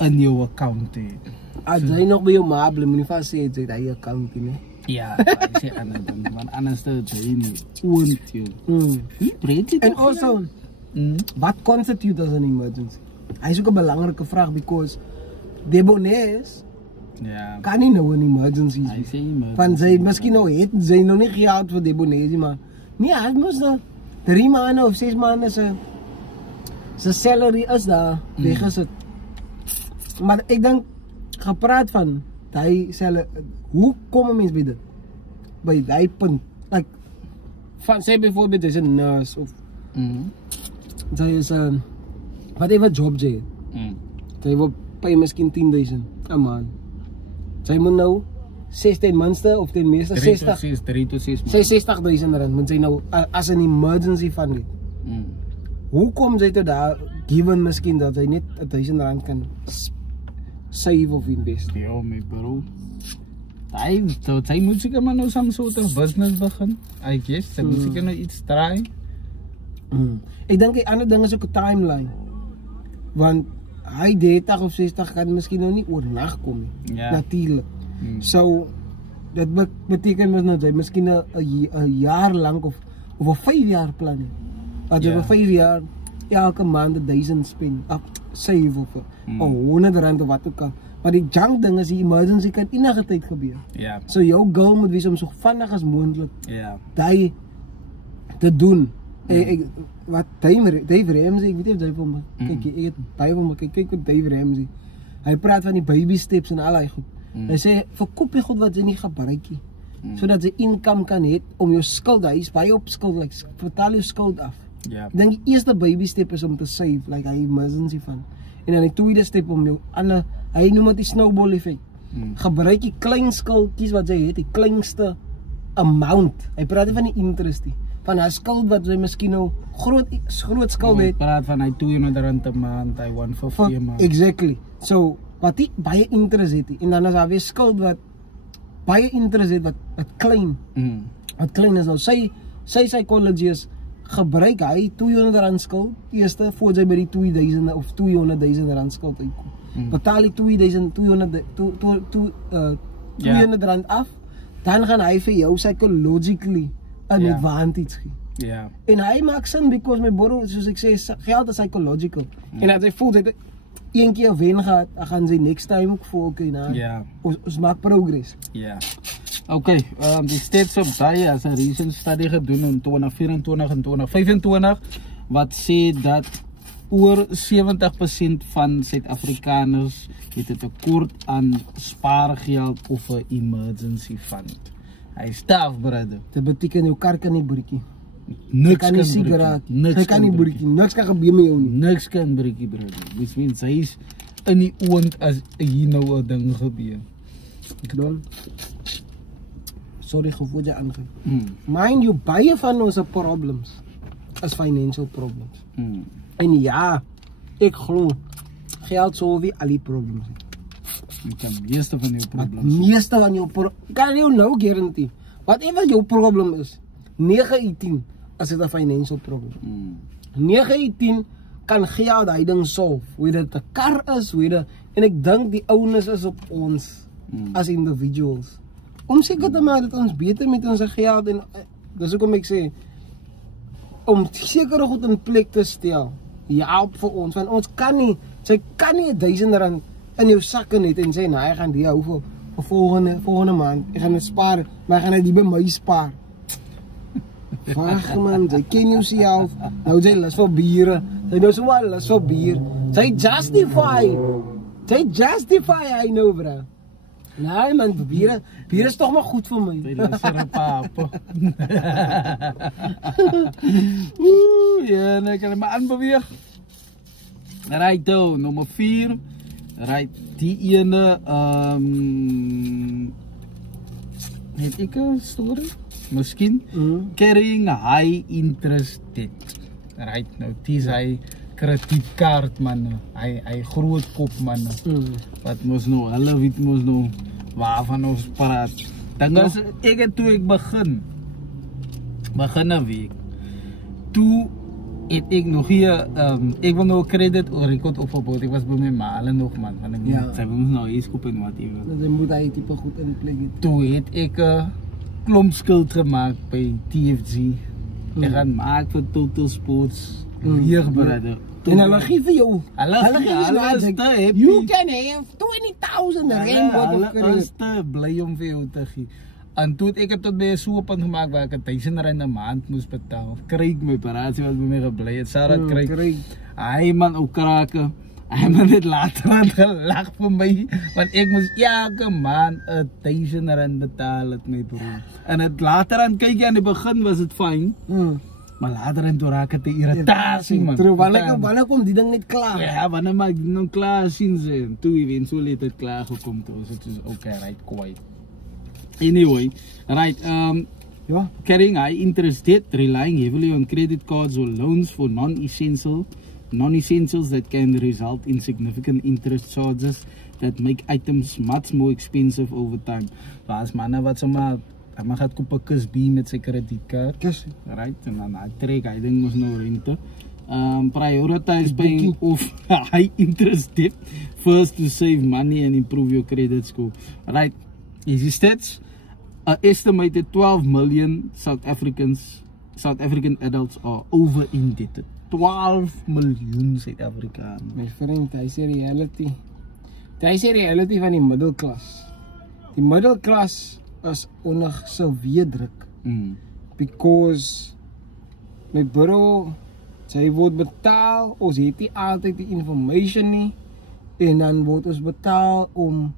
in jou account te hê. As jy nog by jou ma bly, moet jy vas sê jy het hy account nie. Ja, ek sê want anders dit jy nie oont jou. And also, what constitutes as an emergency? Hy is ook 'n belangrike vraag because debonaires kan nie nou 'n emergency Hy sê emergency. Van sy, miskien nou het sy nou nie geld vir debonaires, maar nee, hy moes nou 3 maande of 6 maande sy salary is daar weggesit. Maar ek dink gepraat van hy sê hoe kom 'n mens by dit? By daai punt. Like van sê byvoorbeeld jy's 'n nurse of jy is 'n whatever job jy het. Jy wil pay miskien 10,000 'n maand. Jy moet nou 16 maande of ten meeste 3 tot 6 maande. 60,000 rand moet jy nou as 'n emergency fund het. Hoe kom jy tot daar given miskien dat jy net 1,000 rand kan save of invest? Ja, my bro. Hy moet seker maar nou some sort of business begin. I guess, hy moet seker nou iets try. Ek dink die ander ding is ook 'n timeline. Want hy 30 of 60 kan miskien nou nie oornag kom nie. Natuurlik. So dit beteken mos nou jy miskien 'n jaar lank of 'n 5 jaar plan het. Dat jy vir 5 jaar elke maand 1,000 spend, save of 100 rand of wat ook al. Maar die junk ding is die emergency kan enige tyd gebeur. So jou goal moet wees om so vinnig as moontlik daai te doen. Wat Dave Ramsey, ek weet nie of jy van kyk, ek het baie van kyk wat Dave Ramsey. Hy praat van die baby steps en al daai goed. Hy sê verkoop jy goed wat jy nie gebruik nie, sodat jy income kan hê om jou skuld, hy is baie op skuld, like vertaal jou skuld af. Ek dink die eerste baby step is om te save, like hy emergency fund. En dan die tweede step om jou ander, hy noem dit die snowball effect. Gebruik die klein skuldjies wat jy het, die kleinste amount. Hy praat nie van die interest nie. Van hy skuld wat jy miskien nou groot skuld het. Hy praat van hy 200 rand 'n maand, hy 150 'n maand. Exactly. So wat die baie interest het, en dan is daar weer skuld wat baie interest het wat klein. Wat klein is nou sy psychology is gebruik hy 200 rand skuld eerste voor jy by die 2000 of 200,000 rand skuld uitkom. Betaal die 200 rand af, dan gaan hy vir jou psychologically 'n advantage gee. En hy maak sin because my bro, soos ek sê, geld is psychological. En as hy voel dat een keer wen gehad, dan gaan sy next time ook voel, okay, ons maak progress. Okay, die States of Dye as 'n recent study gedoen in 2024 en 2025 wat sê dat oor 70% van Suid-Afrikaners het 'n tekort aan spaargeld of 'n emergency fund. Hy staaf, brother. Dit beteken jou kar kan nie breekie. Niks kan nie sigaret. Hy kan nie breekie. Niks kan gebeur met jou nie. Niks kan breekie, brother. Which means hy is in die oond as hier nou 'n ding gebeur. Dan sorry gevoel jy aangaan. Mind you, baie van ons problems is financial problems. En ja, ek glo geld solve wie al die problems. Meeste van jou problems. Meeste van jou kan jy nou guarantee. Whatever jou problem is, 9 uit 10 is dit 'n financial problem. 9 uit 10 kan geld hy ding solve. Hoe dit 'n kar is, hoe dit en ek dink die ouens is op ons as individuals. Om seker te maak dat ons beter met ons geld en dis hoekom ek sê om sekere goed in plek te stel. Help vir ons want ons kan nie, sy kan nie R1000 in jou sakke net en sê nou ek gaan die hou vir volgende maand. Ek gaan dit spaar, maar ek gaan dit by my spaar. Wag man, jy ken jouself. Nou jy lus vir bier. Jy nou so wel lus vir bier. Jy justify I know bro. Nee man, bier is toch maar goed vir my. Dit is 'n papa. Ja, nee, kan maar aanbeweeg. Right toe, nommer 4. Right, die ene het ek 'n storie? Miskien carrying high interest debt. Right, nou dis hy kredietkaart man. Hy groot kop man. Wat mos nou, hulle weet mos nou waarvan ons praat. Dan as ek het toe ek begin 'n week. Toe het ek nog hier ek wil nou credit or record opgebouw. Ek was by my ma nog man. Want ek sy moet nou eens koop en wat even. Dan moet hy tipe goed in plek hê. Toe het ek 'n klomp skuld gemaak by TFG. Ek gaan maak vir Total Sports. Hier brother. En hulle gee vir jou. Hulle is te happy. You can have 20,000 rand Hulle is te bly om vir jou te gee. En toe ek het tot by 'n so punt gemaak waar ek R1000 'n maand moes betaal. Kryk my parasie was by my gebly. Het Sarah kryk. Hy man ook krake. Hy man het later aan gelag vir my want ek moes elke maand R1000 betaal het my broer. En het later aan kyk jy aan die begin was dit fyn. Maar later en toe raak het 'n irritasie man. True, wanneer kom die ding net klaar? Ja, wanneer maak dit nou klaar sien ze. Toe eventueel het dit klaar gekom toe. So dit is okay, right, quite. Anyway, right, carrying high interest debt, relying heavily on credit cards or loans for non-essentials that can result in significant interest charges that make items much more expensive over time. Daar's manne wat sommer maar gaat koop 'n kusbie met sy kredietkaart. Right, en dan hy trek hy ding mos nou rente. Prioritize paying off high interest debt first to save money and improve your credit score. Right, easy stats. Estimated 12 million South African adults are over indebted. 12 miljoen Suid-Afrikaners. My vriend, hy sê reality. Hy sê reality van die middelklas. Die middelklas is onder severe druk. Because my bro, sy word betaal, ons het nie altyd die information nie. En dan word ons betaal om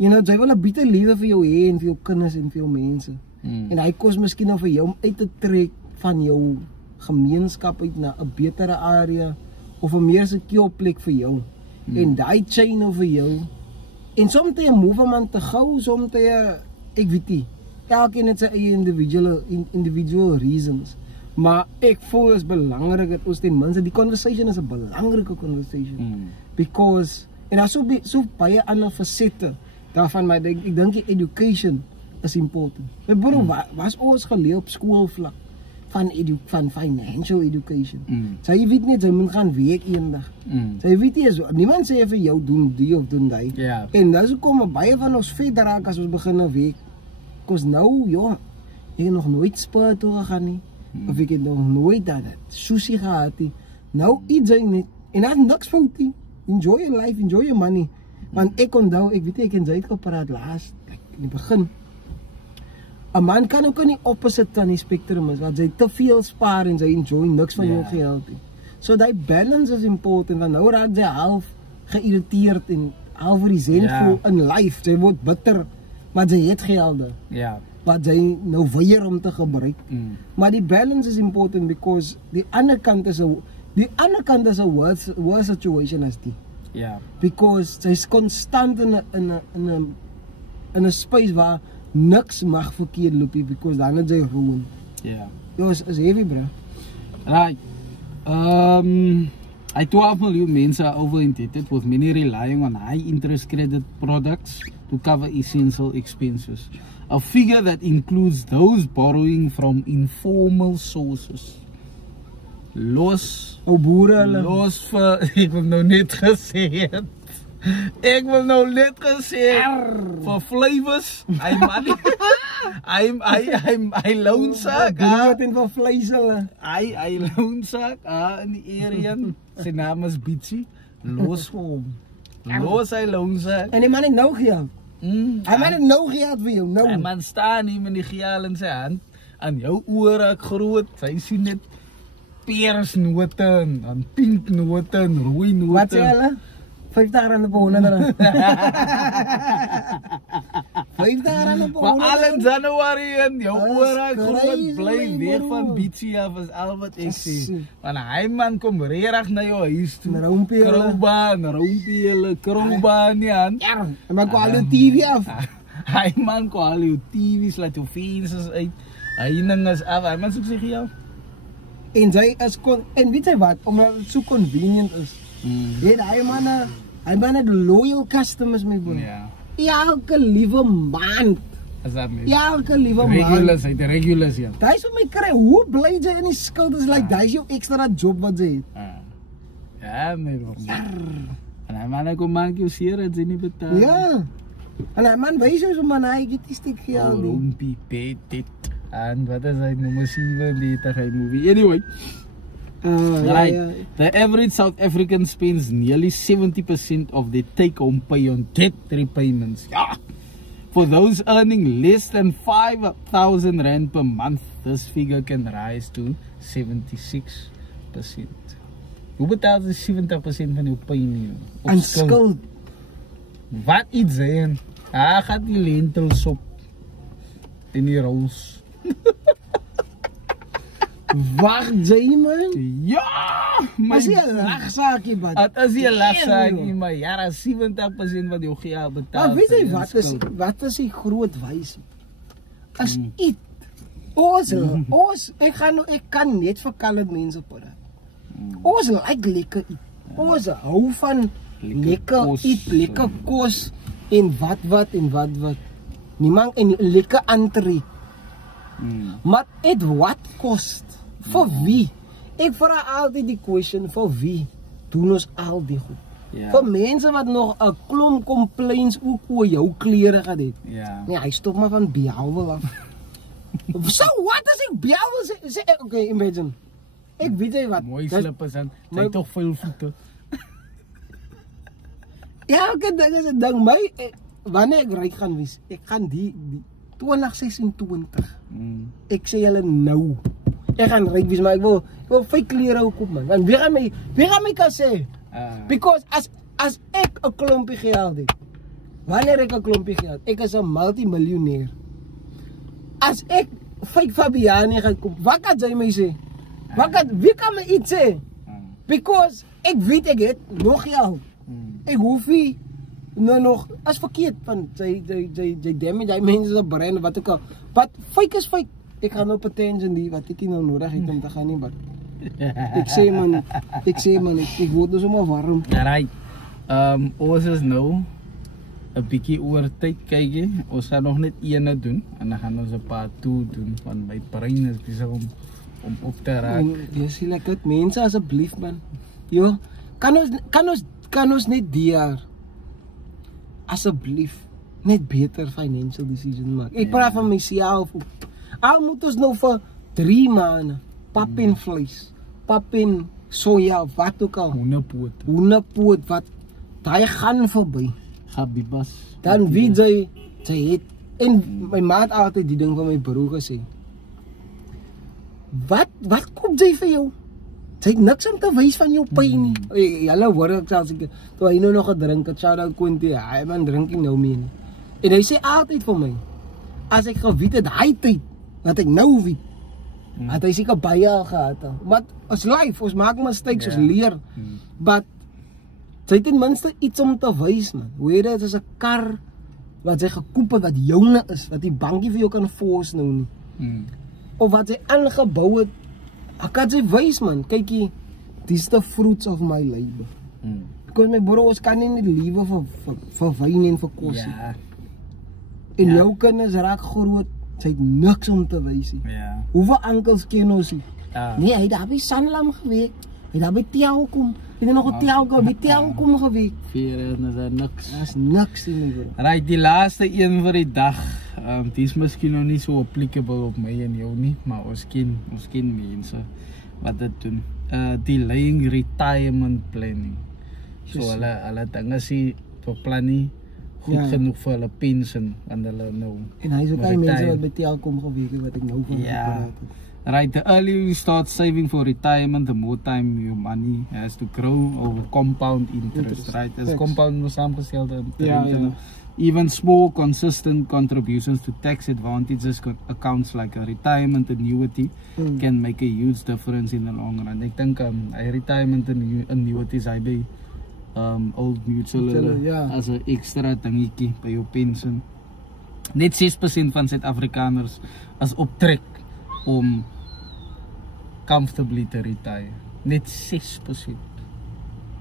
sy wil 'n beter lewe vir jou hê en vir jou kinders en vir jou mense. En hy kos miskien nou vir jou om uit te trek van jou gemeenskap uit na 'n betere area of 'n meer secure plek vir jou. En daai chain nou vir jou. En soms jy move man te gou, soms jy ek weet nie. Elkeen het sy eie individual reasons. Maar ek voel is belangrik dat ons ten minste die conversation is 'n belangrike conversation. Because en daar so baie ander fasette daarvan, maar ek dink die education is important. My broer was ons geleer op skoolvlak van financial education. Sy weet net jy moet gaan werk eendag. Sy weet nie so niemand sê vir jou doen die of doen daai. En dis hoekom baie van ons verder raak as ons begin werk. Cause nou ek het nog nooit Spar toe gegaan nie. Of ek het nog nooit dat sushi gehad nie. Nou iets net en daar's niks fout nie. Enjoy your life, enjoy your money. Want ek onthou, ek weet ek en Zaid gepraat laas in die begin. 'n Man kan ook in die opposite van die spectrum is, want hy te veel spaar en hy enjoy niks van jou geld nie. So die balance is important, want nou raak jy half geïrriteerd en half resentful in life. Jy word bitter, maar jy het gelde. Wat jy nou weier om te gebruik. Maar die balance is important because die ander kant is 'n worse situation as die. Because sy's konstant in 'n space waar niks mag verkeerd loop because dan is jy ruin. Is heavy bro. Right. 12 million mense are over indebted, with many relying on high interest credit products to cover essential expenses. A figure that includes those borrowing from informal sources. los. Ou boere hulle. Los vir, ek wil nou net gesê het. Ek wil nou net gesê vir Flywes. Hy man. Hy loonsak. Wat en vir vleis hulle. Hy loonsak in die area. Sy naam is Bitsie. Los hom. Los hy loonsak. En die man het nou gehad. Hy man het nou gehad vir jou, nou. Hy man staan hier met die geel in sy hand. Aan jou oor ek groot. Hy sien net peersnote en pinknote en rooi note. Wat sê hulle? R50 per 100 rand. R50 per 100 Maar al in January en jou Alles oor ek groot crazy, bly my weg bro. van Bitsie af is al wat ek sê. Jessie. Want hy man kom regtig na jou huis toe. En rompie hulle. Krouba nie aan. Ja, en maar kwal jou TV af. Hy man kwal jou TV's laat jou vensters uit. Hy ding is af. Hy man soek sy jou. En sy is en weet jy wat, omdat het so convenient is. Weet hy man het loyal customers my broer. Ja. Elke liewe maand. As dat mens. Elke liewe maand. Regulars, hy het regulars ja. Daai is wat my kry. Hoe bly jy in die skuld is like daai is jou extra job wat jy het. Ja, my broer. En hy man kom maak jou seer as jy nie betaal. Ja. En hy man wys jou so man hy het die stuk geld nie. Rompie dit. En wat is hy nommer 7 die hy movie. Anyway. Right. Ja. The average South African spends nearly 70% of their take-home pay on debt repayments. Yeah. For those earning less than 5,000 rand per month, this figure can rise to 76%. Hoe betaal jy 70% van jou pay nie? En skuld. Wat iets zijn? Hij gaat die lentels op in die roos. Wacht jy man? Ja! As jy 'n lagsakie bad. Het is die lagsakie, maar ja, 70% van jou geld betaal. Maar weet jy wat is die groot wys? As eet. Ons ek kan net vir colored mense praat. Ons like lekker eet. Ons hou van lekker eet, lekker kos en wat. Niemand en lekker entree. Maar het wat kost? Vir wie? Ek vra altyd die question, vir wie doen ons al die goed? Ja. Vir mense wat nog 'n klomp complaints ook oor jou klere gehad het. Ja. Nee, hy stop maar van Biawel af. So what as ek Biawel sê, okay, imagine. Ek weet jy wat. Mooi slippers en jy toch veel voete. Ja, elke ding is 'n ding. Wanneer ek ryk gaan wees, ek gaan die 2026. Ek sê julle nou. Ek gaan ryk wees, maar ek wil vyf klere ook koop man. Want wie gaan my kan sê? Because as ek 'n klompie geld het. Wanneer ek 'n klompie geld, ek is 'n multimiljonair. As ek 5 Fabiani gaan koop, wat kan jy my sê? Wie kan my iets sê? Because ek weet ek het nog geld. Ek hoef nie nog as verkeerd van jy damage jy mense se brein wat ook al. Wat fake is fake. Ek gaan op 'n tangent die wat ek nie nou nodig het om te gaan nie, maar ek sê man, ek word dus sommer warm. Right. Ons is nou 'n bietjie oor tyd kyk jy. Ons gaan nog net eene doen en dan gaan ons 'n paar toe doen van my brein is besig om op te raak. Dis lekker mense asseblief man. Jo, kan ons net die jaar asseblief net beter financial decisions maak. Ek praat van myself. Al moet ons nou vir 3 maande pap en vleis, pap en soja, wat ook al. Hondepoot wat daai gaan verby. Habibas. Dan wie jy het en my maat altyd die ding van my broer gesê. Wat koop jy vir jou? Jy het niks om te wys van jou pyn nie. Julle hoor ek selfs ek toe hy nou nog gedrink het, shout out Quinty. Hy man drink nou meer nie. En hy sê altyd vir my, as ek geweet het hy tyd wat ek nou weet, het hy seker baie al gehad. Maar ons life, ons maak mistakes, ons leer. But jy het ten minste iets om te wys man. Hoe dit is 'n kar wat jy gekoop het wat joune is, wat die bankie vir jou kan force nou nie. Of wat jy aangebou het. Ek kan jy wys man, kykie, dis the fruits of my labor. Because my bro, ons kan nie net liewe vir wyn en vir kos nie. En jou kinders raak groot, sy het niks om te wys nie. Hoeveel onkels ken ons nie? Nee, hy daar by Sanlam gewerk. Hy daar by Telkom. Hy het nog 'n Telkom, by Telkom gewerk. Vier is daar niks. Daar's niks nie, bro. Right, die laaste een vir die dag. Die is miskien nog nie so applicable op my en jou nie, maar ons ken mense wat dit doen. Delaying retirement planning. So hulle dinge sê beplan nie goed genoeg vir hulle pensioen want hulle nou. En hy is ook al mense wat by Telkom gewerk het wat ek nou van gepraat het. Right, the earlier you start saving for retirement, the more time your money has to grow over compound interest, right? As compound was saamgestelde even small consistent contributions to tax advantages accounts like a retirement annuity can make a huge difference in the long run. Ek dink a retirement annuities hy by Old Mutual as 'n extra dingetjie by jou pensioen. Net 6% van Suid-Afrikaners as optrek om comfortably te retire. Net 6%.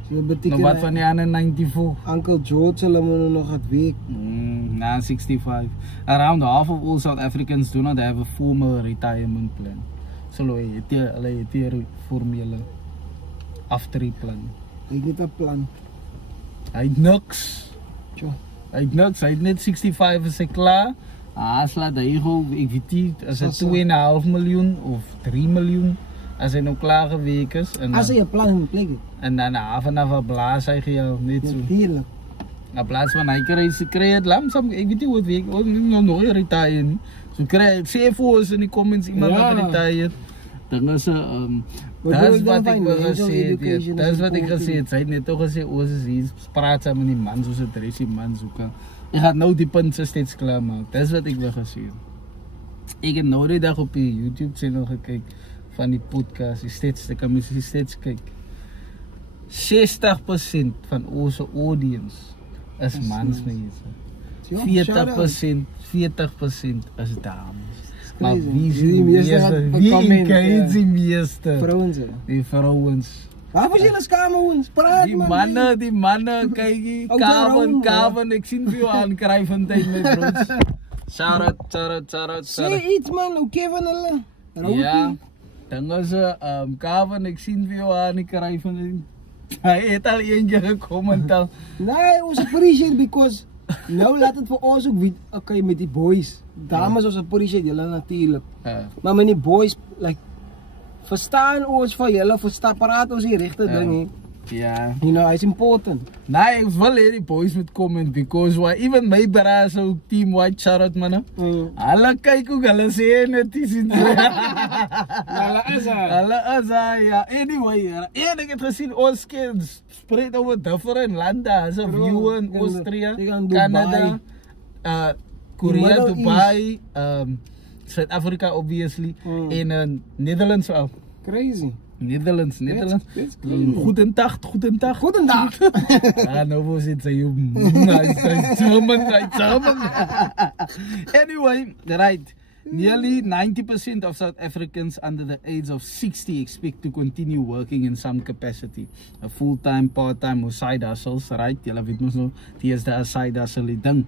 So beteken wat van die ander 94? Uncle George hulle moet nog gaan werk. Na 65. Around half of all South Africans do not have a formal retirement plan. So hulle het hier formele aftreeplan. Hy het net 'n plan. Hy het niks. Tjoh. Hy het niks. Hy het net 65 is hy klaar. Slaat hy gou, ek weet nie, as hy 2,5 miljoen of 3 miljoen, as hy nou klaar gewerk is. As hy 'n plan in plek het. En dan half en half blaas hy geheel, net so. Natuurlijk. In plaas van hy kry het lamsam, ek weet nie wat week, nog nooit retire nie. So kry, sê vir ons in die comments iemand wat retire. Dan is dis wat ek gesê het. Dis wat ek gesê het. Sy het net toch gesê, ons is hier, praat saam met die man, soos het resie man soek. Ek gaat nou die punten steeds klaar maak. Dis wat ek wil gesê het. Ek het nou die dag op die YouTube channel gekyk van die podcast, die kan mens steeds kyk. 60% van onze audience is mansmense. 40% is dames. Maar wie is die meeste? Wie kyk die meeste? Vrouwens. Die vrouwens. Waar was julle skamouwens? Praat die manne, kyk Kaven, ek sien vir jou aankryfendheid my broers. Shout out. Sê iets man, hoe Kevin hulle? Ja, dan is Kaven, ek sien vir jou aankryfendheid. Hy het al eentje gekommentaar. Nee, ons appreciate because nou laat het vir ons ook weet, okay, met die boys. Dames ons appreciate julle natuurlijk. Maar met die boys, like, verstaan ons van julle, praat ons die regte ding. Yeah. You know, it's important. Nee, ek wil hê die boys moet comment because even my bra so team white shout man. Hulle kyk ook, hulle sê net is in. Hulle is ja. Anyway, ek het gesien ons kids spread over different lande, as a view in Austria, Canada, Korea, Dubai, South Africa obviously, en Netherlands ook. Crazy. Netherlands. Goedendag. Nou was het sy German. Anyway, right. Nearly 90% of South Africans under the age of 60 expect to continue working in some capacity. A full-time, part-time or side hustles, right? Julle weet mos nou, die is daar side hustle ding.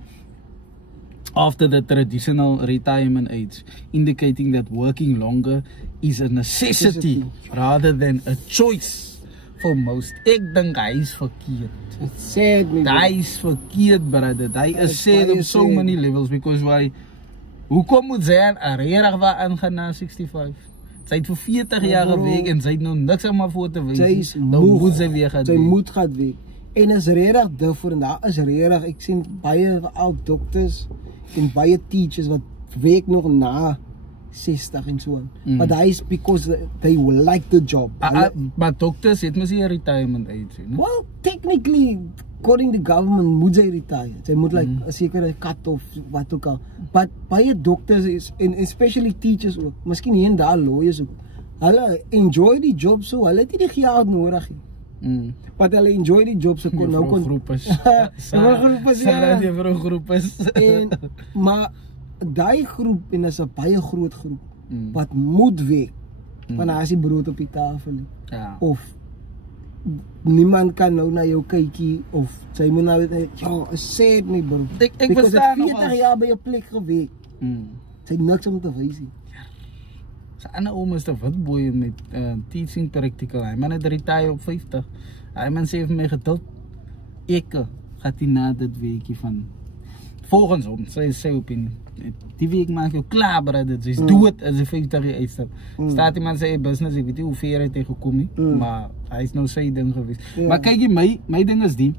After the traditional retirement age, indicating that working longer is a necessity rather than a choice for most. Ek dink hy is verkeerd. It's sad, hy is verkeerd, brother. Hy is sad on so many levels because why? Hoekom moet sy regtig waar aangaan na 65? Sy het vir 40 jaar gewerk en sy het nou niks aan maar voor te wys. Sy is moet sy weer gaan. Sy moet gaan werk. En is regtig different. Daar is regtig, ek sien baie ou dokters en baie teachers wat werk nog na 60 en so. But that is because they will like the job. Maar doctors het mos nie 'n retirement age nie. Well, technically, according to the government, moet sy retire. Sy moet like 'n sekere cut of wat ook al. But baie doctors is, and especially teachers ook, miskien hier en daar lawyers ook, hulle enjoy die job so, hulle het nie die geld nodig nie. But hulle enjoy die job so kon nou kon groepes. Groepes. Maar daai groep en is 'n baie groot groep wat moet werk. Want daar is die brood op die tafel nie. Ja. Of niemand kan nou na jou kykie of sy moet nou ja, sad nie bro. Ek verstaan nog 40 jaar by 'n plek gewerk. Sy niks om te wys nie. Sy ander oom is 'n wit boy met teaching practical. Hy man het retire op 50. Hy man sê vir my geduld. Ek gaat hy na dit weekie van volgens hom, sy opinie. Die week maak jou klaar, brother. Sy is dood as hy 50 jaar uitstap. Staat iemand sy business, ek weet nie hoe ver hy het gekom nie, maar hy is nou sy ding gewees. Maar kyk my ding is die,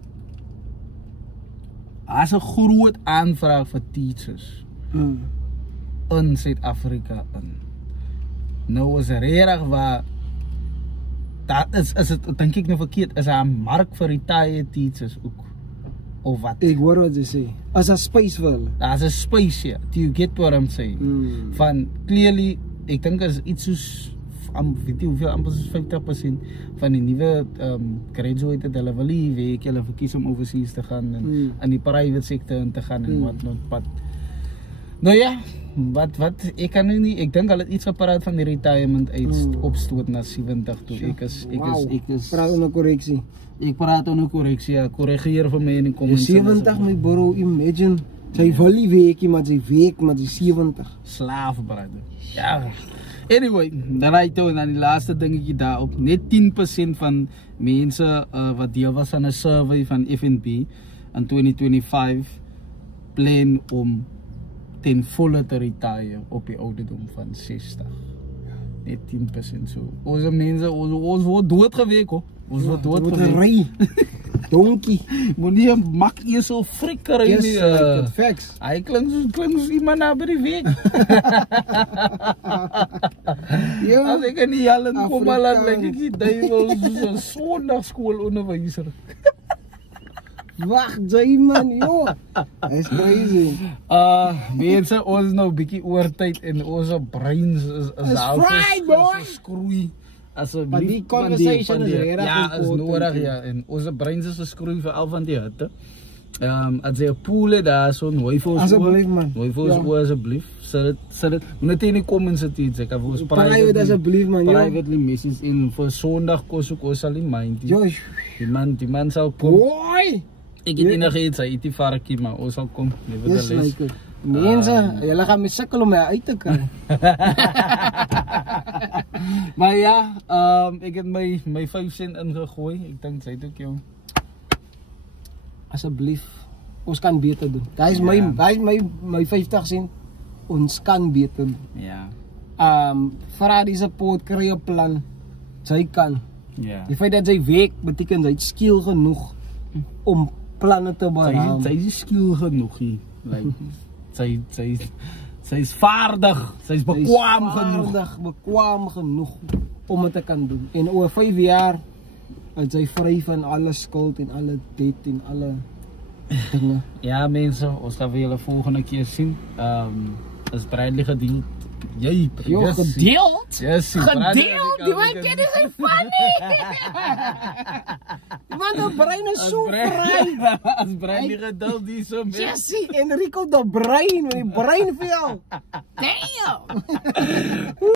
daar is 'n groot aanvraag vir teachers in Suid-Afrika in. Nou is regtig waar, dat is het, denk ek nou verkeerd, is daar 'n mark vir retired teachers ook? Of wat? Ek hoor wat jy sê. As 'n space vir hulle. Daar's 'n space here. Do you get what I'm saying? Van clearly, ek dink is iets soos weet jy hoeveel amper soos 50% van die nuwe graduate het hulle wil nie werk, hulle verkies om overseas te gaan en in die private sector in te gaan en wat not wat. Nou ja, wat ek kan nie, ek dink hulle het iets gepraat van die retirement opstoot na 70 toe. Ek is praat onder korreksie. Ek praat onder korreksie. Ja, korrigeer vir my in die comments. 70 my bro, imagine. Sy wil nie werk, maar sy werk, maar sy 70. Slaaf, brother. Ja. Anyway, dan raai toe na die laaste dingetjie daarop. Net 10% van mense wat deel was aan 'n survey van FNB in 2025 plan om ten volle te retire op die ouderdom van 60. Net 10% so. Ons mense, ons word doodgeweek hoor. Ons word doodgeweek. Donkie. Moenie 'n mak esel frikker in die facts. Hy klink soos iemand na by die week. Ja, as ek in die Jan kom maar laat like ek die duiwel soos 'n Sondagskoolonderwyser. Wag, jy man, joh. It's crazy. Mense, ons is nou 'n bietjie oor tyd en ons breins is fried, boy. Skroei. Maar die conversation is regtig ja, is nodig ja en ons breins is geskroei vir al van die hitte. As jy 'n pool het daar so nooi vir ons. Asseblief man. Nooi vir ons asseblief. Sit dit. Net in die comments het iets ek het ons private asseblief man. Privately message in vir Sondag kos sal nie mind. Die man sal kom. Boy. Ek het enigiets hy die varkie maar ons sal kom. Nevertheless. Mense, julle gaan my sukkel om my uit te kry. Maar ja, ek het my 5 cent ingegooi. Ek dink sy het ook jou. Asseblief, ons kan beter doen. Hy is my 50 cent. Ons kan beter doen. Ja. Vra die support, kry 'n plan. Sy kan. Ja. Die feit dat sy werk beteken sy het skill genoeg om planne te behaal. Sy is skill genoeg hier. Like sy is vaardig, sy is bekwaam genoeg om dit te kan doen. En oor 5 jaar is sy vry van alle skuld en alle debt en alle dinge. Ja mense, ons gaan weer julle volgende keer sien. Is Bradley gedeeld? Jy gedeeld? Yes, gedeeld? Die man ken is hy funny. Die man de brein is so brein. As Bradley gedeeld die so met. Jesse, Enrico de brein, met die brein vir jou. Damn.